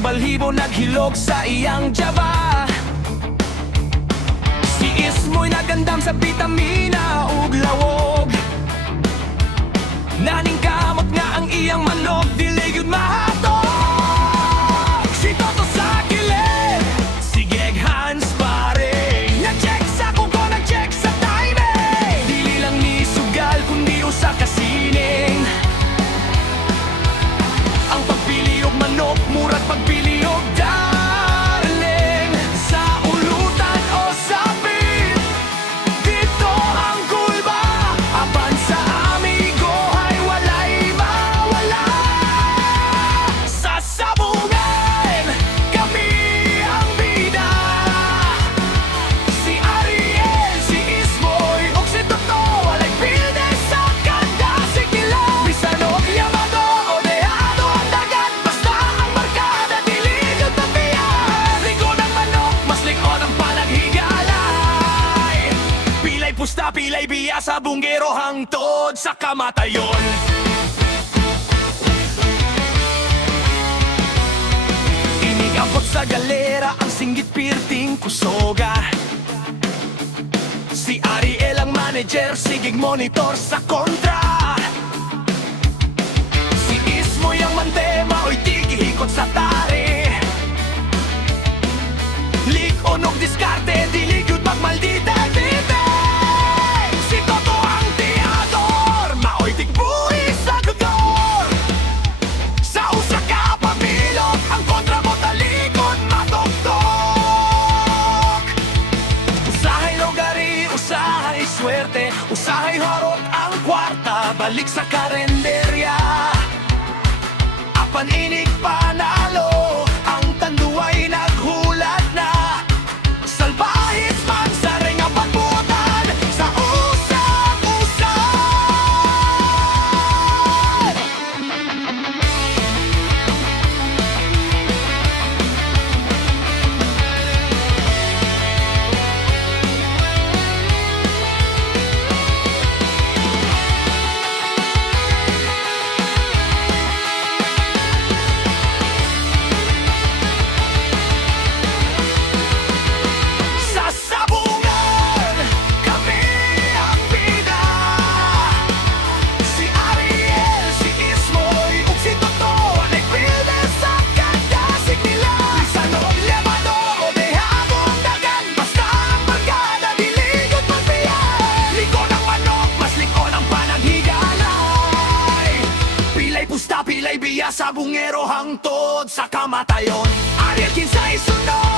balhibo naghilog sa iyang jaba. Si Ismo'y nagandam sa bitamina ug lawog. Naningkamot nga ang iyang manok, dili gyud mahatog. Si Toto sa kilid, si Geg Hans pare, nag-check sa kuko, nag-check sa timing. Dili lang ni sugal kundi usa ka sining. Ang pagpili og manok murag pagpili og darling. Sa ulutan o sa pit, dito ang kulba. Apan sa amigo ay walay mawala. Sa sabungan, kami ang bida. Si Ariel, si Ismoy, ug si Toto, walay pilde sa kandasig nila. Bisan og Yamato o Dehado ang dagat, basta ang barkada dili gyud tapian. Ligo ng manok, mas likod ang panaghigalay. Pilay pusta, pilay biya sa bunggero hangtod sa kamatayon. Inigabot sa galera ang singgit pirting kusoga. Si Ariel ang manager, sigig monitor sa kontra. Si Ismoy ang mantema, oy tigihikot sa tari. Lik-on og diskarte, dili gyud magmaldita dite. Si Toto ang tiador, maoy tigbuhi sa gudor. Sa usa ka pamilok, ang kontra mo talikod matoktok. Usahay logari, usahay swerte, usahay harot ang kwarta, balik sa karenderya. Apan inig panalo, ang tanduay naghulat na. Salbahis man sa ring ang pagbutan, sa usap-usap. Sa sabungan, kami ang bida. Si Ariel, si Ismoy, ug si Toto, walay pilde sa kandasig nila. Bisan og Yamato o Dehado ang dagat, basta ang barkada dili gyud magbiyan. Ligo ng manok, mas likod ang panaghigalay. Pilay pusta, pilay biya sa bungero hangtod sa kamatayon. Ariel kinsay sunod.